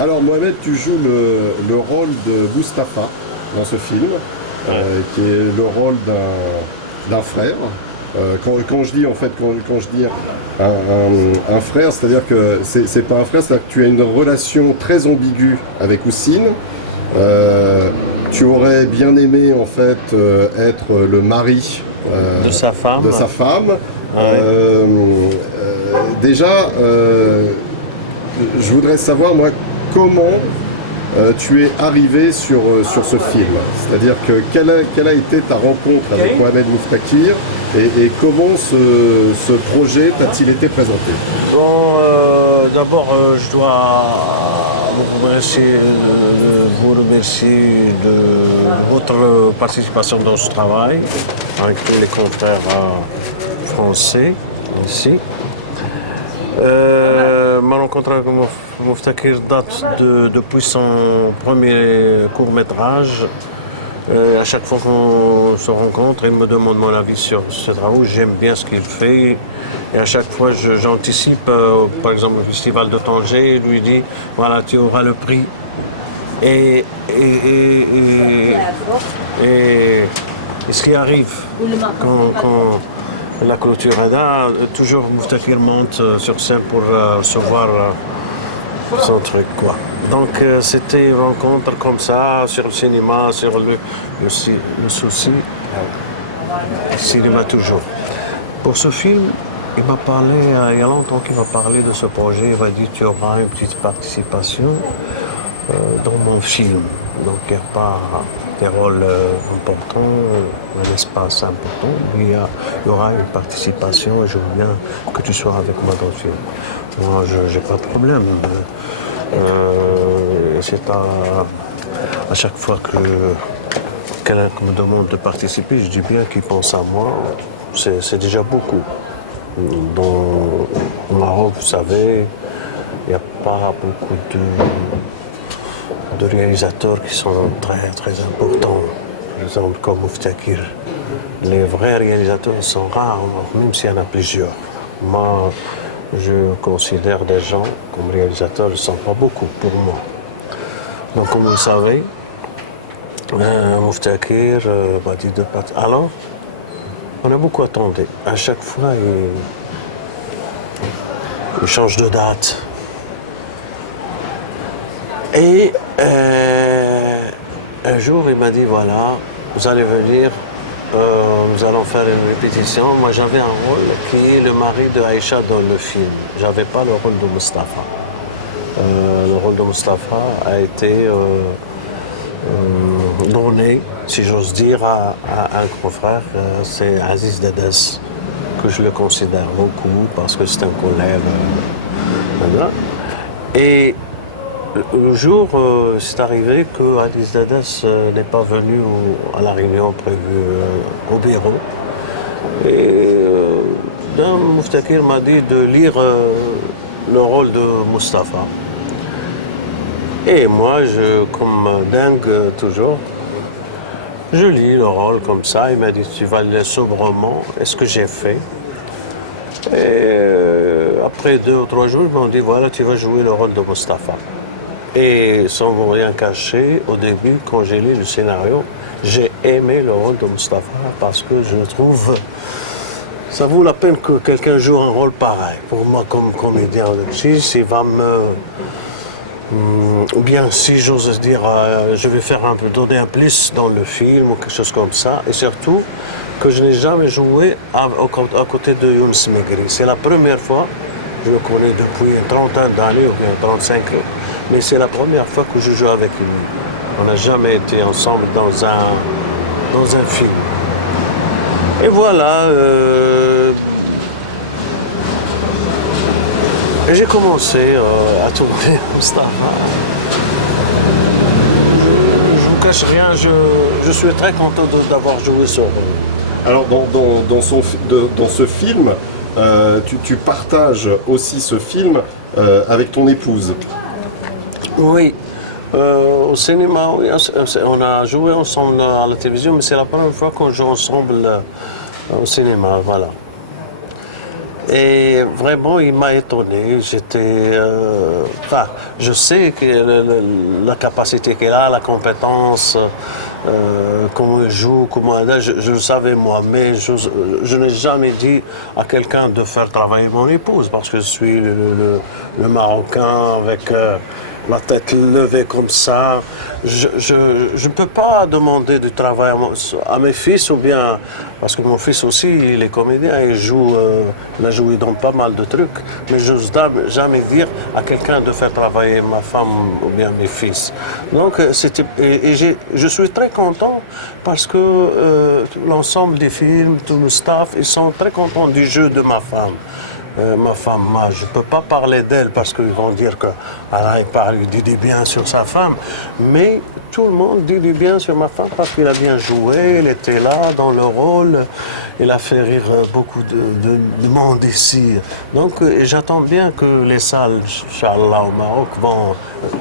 Alors Mohamed, tu joues le rôle de Mustapha dans ce film, qui est le rôle d'un frère. Quand je dis en fait, quand je dis un frère, c'est-à-dire que c'est pas un frère, c'est-à-dire que tu as une relation très ambiguë avec Houssine. Tu aurais bien aimé en fait être le mari De sa femme. de sa femme. Ouais. Déjà, je voudrais savoir moi comment tu es arrivé sur ce film. C'est-à-dire que quelle a été ta rencontre avec Mohamed Mouftakir et comment ce projet t'a-t-il été présenté? Bon, d'abord, je dois vous remercier de votre participation dans ce travail avec tous les confrères français ici. Ma rencontre avec Mouftakir date depuis son premier court-métrage. À chaque fois qu'on se rencontre, il me demande mon avis sur ce travail. J'aime bien ce qu'il fait. Et à chaque fois, j'anticipe, par exemple, le festival de Tanger, il lui dit, voilà, tu auras le prix. Et ce qui arrive quand la clôture est là, toujours Mouftakir monte sur scène pour recevoir son truc, quoi. Donc c'était une rencontre comme ça, sur le cinéma, sur le souci, le cinéma toujours. Pour ce film, il m'a parlé, il y a longtemps qu'il m'a parlé de ce projet, il m'a dit tu auras une petite participation dans mon film. Donc il n'y a pas des rôles importants, un espace important, mais il y aura une participation et je veux bien que tu sois avec moi dans le film. Moi, je n'ai pas de problème. C'est à chaque fois que quelqu'un me demande de participer, je dis bien qu'il pense à moi. C'est déjà beaucoup. Au Maroc, vous savez, il n'y a pas beaucoup de réalisateurs qui sont très, très importants. Par exemple, comme Mouftakir. Les vrais réalisateurs sont rares, même s'il y en a plusieurs. Moi, je considère des gens comme réalisateurs, ils ne sont pas beaucoup pour moi. Donc, comme vous le savez, Mouftakir m'a dit de partir. Alors, on a beaucoup attendu. À chaque fois, il change de date. Et un jour, il m'a dit, voilà, vous allez venir, nous allons faire une répétition. Moi, j'avais un rôle qui est le mari de Aïcha dans le film. Je n'avais pas le rôle de Mustapha. Le rôle de Mustapha a été donné, si j'ose dire, à un confrère, c'est Aziz Dadès, que je le considère beaucoup parce que c'est un collègue. Et le jour, c'est arrivé que Aziz Dadès n'est pas venu à la réunion prévue au bureau. Et Mouftakir m'a dit de lire le rôle de Mustapha. Et moi, comme dingue toujours, je lis le rôle comme ça. Il m'a dit, tu vas le lire sobrement. Et ce que j'ai fait. Et après 2 ou 3 jours, ils m'ont dit, voilà, tu vas jouer le rôle de Mustapha. Et sans rien cacher, au début, quand j'ai lu le scénario, j'ai aimé le rôle de Mustapha parce que je trouve ça vaut la peine que quelqu'un joue un rôle pareil. Pour moi, comme comédien, si il va ou bien si j'ose dire, je vais faire donner un plus dans le film ou quelque chose comme ça. Et surtout, que je n'ai jamais joué à côté de Younes Megri. C'est la première fois, je le connais depuis une trentaine d'années ou bien 35 ans. Mais c'est la première fois que je joue avec lui. On n'a jamais été ensemble dans un film. Et voilà, j'ai commencé à tourner Mustapha. Je ne vous cache rien, je suis très content d'avoir joué ce rôle. Alors dans ce film, tu partages aussi ce film avec ton épouse. Oui, au cinéma, oui, on a joué ensemble à la télévision, mais c'est la première fois qu'on joue ensemble au cinéma, voilà. Et vraiment, il m'a étonné. Je sais que la capacité qu'il a, la compétence, comment il joue, je le savais moi, mais je n'ai jamais dit à quelqu'un de faire travailler mon épouse parce que je suis le Marocain avec la tête levée comme ça. Je ne peux pas demander du travail à mes fils ou bien, parce que mon fils aussi, il est comédien, il a joué dans pas mal de trucs, mais je n'ose jamais dire à quelqu'un de faire travailler ma femme ou bien mes fils. Donc, je suis très content parce que l'ensemble des films, tout le staff, ils sont très contents du jeu de ma femme. Moi, je ne peux pas parler d'elle parce qu'ils vont dire qu'il dit du bien sur sa femme, mais tout le monde dit du bien sur ma femme parce qu'il a bien joué, il était là dans le rôle, il a fait rire beaucoup de monde ici. Donc j'attends bien que les salles, Inch'Allah, au Maroc,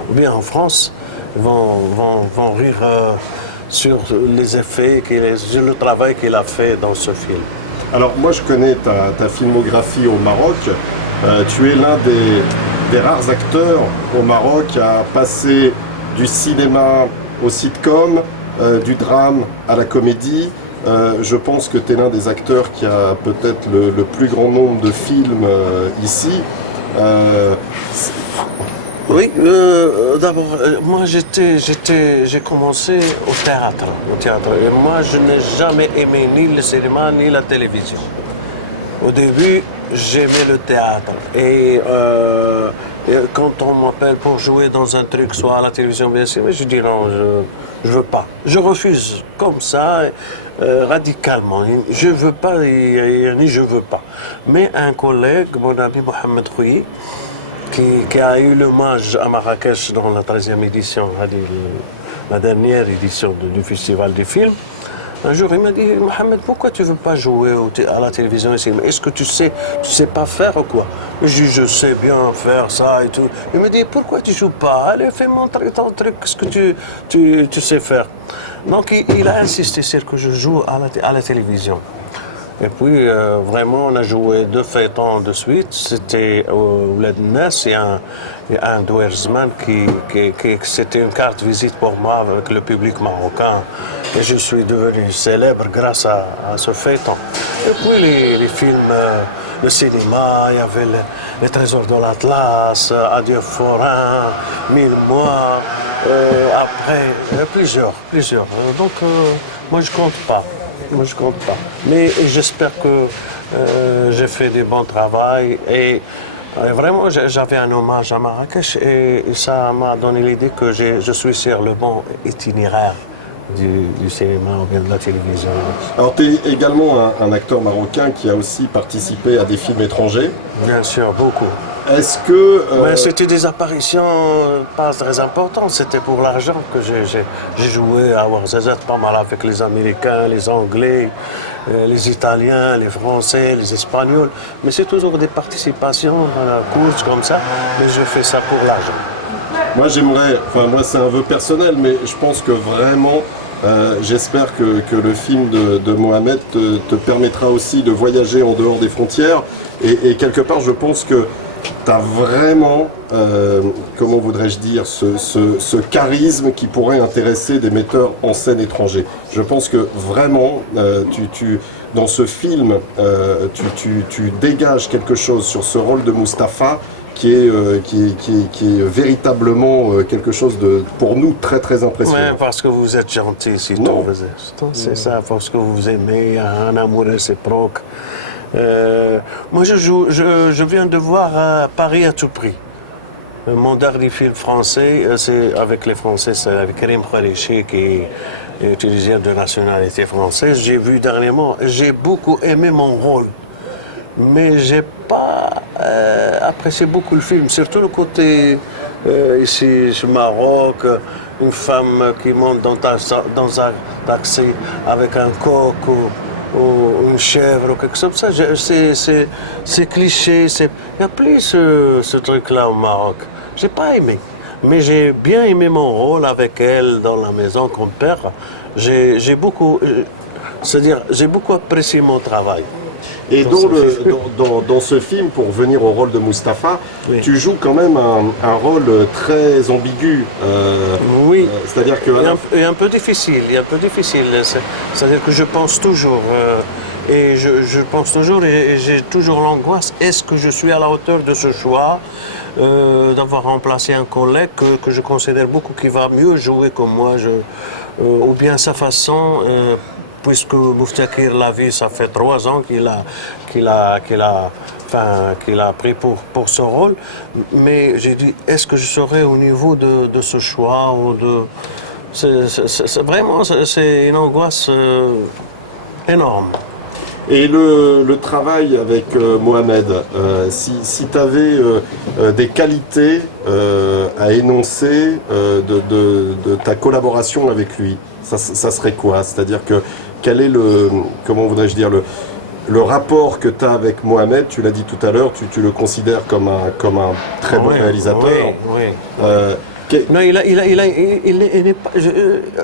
ou bien en France, vont rire sur les effets, sur le travail qu'il a fait dans ce film. Alors moi je connais ta filmographie au Maroc. Tu es l'un des rares acteurs au Maroc à passer du cinéma au sitcom, du drame à la comédie. Je pense que tu es l'un des acteurs qui a peut-être le plus grand nombre de films ici. Oui, d'abord, moi j'ai commencé au théâtre. Et moi, je n'ai jamais aimé ni le cinéma ni la télévision. Au début, j'aimais le théâtre. Et quand on m'appelle pour jouer dans un truc, soit à la télévision, bien sûr, je dis non, je veux pas. Je refuse comme ça, radicalement. Je veux pas, ni je veux pas. Mais un collègue, mon ami Mohamed Khouyi, qui a eu l'hommage à Marrakech dans la 13e édition, la dernière édition du Festival des films. Un jour, il m'a dit, Mohamed, pourquoi tu ne veux pas jouer à la télévision ici? Est-ce que tu sais pas faire ou quoi? Je dis, je sais bien faire ça et tout. Il me dit, pourquoi tu ne joues pas? Allez, fais montrer ton truc, ce que tu sais faire. Donc, il a insisté sur que je joue à la télévision. Et puis, vraiment, on a joué 2 feuilletons de suite. C'était au Ouled Ness et un Douerzman c'était une carte visite pour moi avec le public marocain. Et je suis devenu célèbre grâce à ce feuilleton. Et puis, les films, le cinéma, il y avait les Trésors de l'Atlas, Adieu Forain, 1000 mois, après, plusieurs. Donc, moi, je compte pas. Mais j'espère que j'ai fait du bon travail et vraiment j'avais un hommage à Marrakech et ça m'a donné l'idée que je suis sur le bon itinéraire du cinéma ou bien de la télévision. Alors tu es également un acteur marocain qui a aussi participé à des films étrangers. Bien sûr, beaucoup. Est-ce que... Mais c'était des apparitions pas très importantes, c'était pour l'argent que j'ai joué à Ouarzazate pas mal avec les Américains, les Anglais, les Italiens, les Français, les Espagnols. Mais c'est toujours des participations dans la course comme ça, mais je fais ça pour l'argent. Moi c'est un vœu personnel, mais je pense que vraiment, j'espère que le film de Mohamed te permettra aussi de voyager en dehors des frontières. Et quelque part, je pense que tu as vraiment, comment voudrais-je dire, ce charisme qui pourrait intéresser des metteurs en scène étrangers. Je pense que vraiment, dans ce film, tu dégages quelque chose sur ce rôle de Mustapha qui est véritablement quelque chose de, pour nous, très très impressionnant. Oui, parce que vous êtes gentil, si tout c'est ça, parce que vous aimez, un amour réciproque. Moi, je viens de voir Paris à tout prix. Mon dernier film français, c'est avec les Français, c'est avec Karim Khourechi, qui est tunisien de nationalité française. J'ai vu dernièrement, j'ai beaucoup aimé mon rôle, mais j'ai pas apprécié beaucoup le film, surtout le côté ici au Maroc, une femme qui monte dans un taxi avec un coq ou une chèvre ou quelque chose comme ça. C'est cliché. Il n'y a plus ce truc-là au Maroc. J'ai pas aimé. Mais j'ai bien aimé mon rôle avec elle dans la maison comme père. J'ai beaucoup apprécié mon travail. Et dans ce film, pour revenir au rôle de Mustapha, Oui. tu joues quand même un rôle très ambigu. Oui. C'est-à-dire que... Et un peu difficile, C'est-à-dire que je pense toujours, et je pense toujours, et j'ai toujours l'angoisse, est-ce que je suis à la hauteur de ce choix d'avoir remplacé un collègue que je considère beaucoup qui va mieux jouer que moi, ou bien sa façon, puisque Mouftachir l'a vu, ça fait 3 ans qu'il a pris pour ce rôle, mais j'ai dit, est-ce que je serai au niveau de ce choix ou de... C'est une angoisse énorme. Et le travail avec Mohamed, si tu avais des qualités à énoncer de ta collaboration avec lui, ça serait quoi? C'est-à-dire que quel est comment voudrais-je dire, le rapport que tu as avec Mohamed? Tu l'as dit tout à l'heure, tu le considères comme un très bon réalisateur. Oui. Non, il n'est pas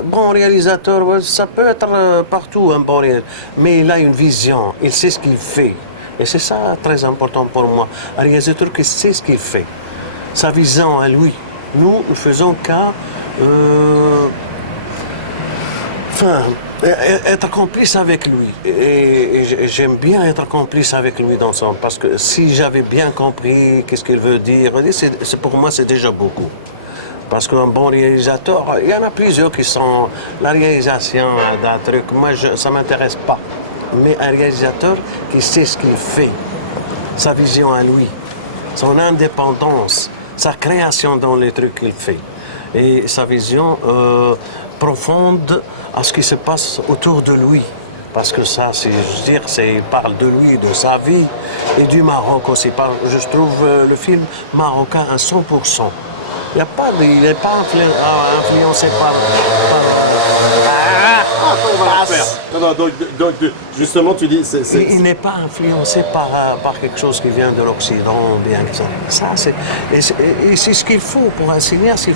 bon réalisateur. Ça peut être partout un bon réalisateur, mais il a une vision. Il sait ce qu'il fait, et c'est ça très important pour moi. Un réalisateur qui sait ce qu'il fait, sa vision à lui. Nous faisons qu'à être complice avec lui. Et j'aime bien être complice avec lui dans son... Parce que si j'avais bien compris qu'est-ce qu'il veut dire, pour moi c'est déjà beaucoup. Parce qu'un bon réalisateur, il y en a plusieurs qui sont... La réalisation d'un truc, moi ça ne m'intéresse pas. Mais un réalisateur qui sait ce qu'il fait, sa vision à lui, son indépendance, sa création dans les trucs qu'il fait. Et sa vision profonde à ce qui se passe autour de lui. Parce que ça, il parle de lui, de sa vie et du Maroc aussi. Je trouve le film marocain à 100%. Il n'est pas influencé par donc, justement, tu dis... Il n'est pas influencé par quelque chose qui vient de l'Occident, bien que ça. Et c'est ce qu'il faut pour un cinéaste. Il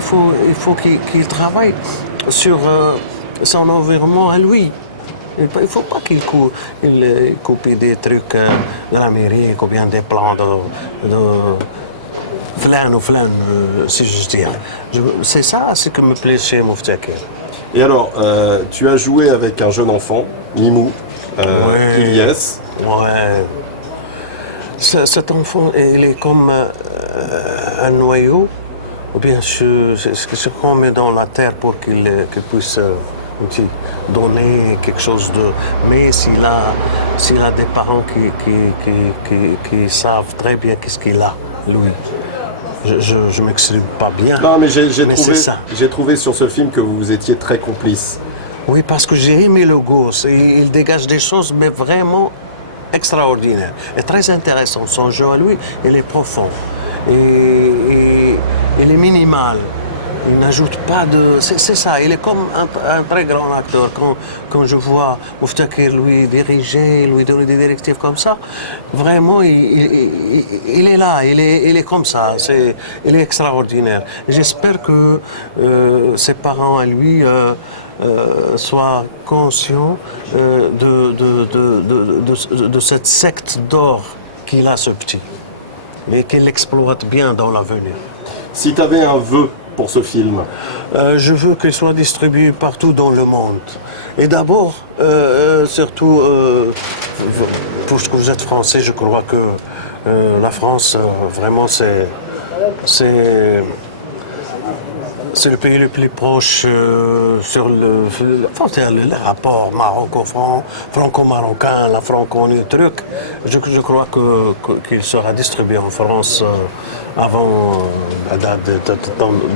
faut qu'il travaille sur son environnement à lui. Il ne faut pas qu'il copie des trucs de l'Amérique ou bien des plans de flan ou flan, si je dis. C'est ça ce qui me plaît chez Mouftachir. Et alors, tu as joué avec un jeune enfant, Mimou, Ilyes. Ouais. Cet enfant, il est comme un noyau, ou bien ce qu'on met dans la terre pour qu'il puisse donner quelque chose de... Mais s'il a des parents qui savent très bien qu'est-ce qu'il a, lui. Je ne m'exprime pas bien. Non, mais j'ai trouvé sur ce film que vous étiez très complices. Oui, parce que j'ai aimé le gosse. Il dégage des choses, mais vraiment extraordinaires. Et très intéressant. Son jeu à lui, il est profond. Et il est minimal. Il n'ajoute pas de... C'est ça, il est comme un très grand acteur. Quand je vois Mouftachir lui diriger, lui donner des directives comme ça, vraiment, il est là, il est comme ça. Il est extraordinaire. J'espère que ses parents à lui soient conscients de cette secte d'or qu'il a, ce petit, mais qu'il l'exploite bien dans l'avenir. Si tu avais un vœu pour ce film? Je veux qu'il soit distribué partout dans le monde. Et d'abord, surtout, puisque vous êtes français, je crois que la France, vraiment, c'est le pays le plus proche sur le rapport franco-marocain, la francophonie truc. Je crois qu'il sera distribué en France avant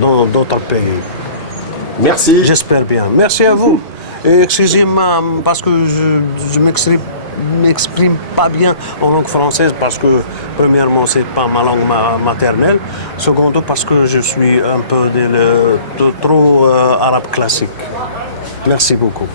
dans d'autres pays. Merci. J'espère bien. Merci à vous. Et excusez-moi parce que je m'exprime pas bien en langue française parce que premièrement c'est pas ma langue maternelle, secondo parce que je suis un peu de trop arabe classique. Merci beaucoup.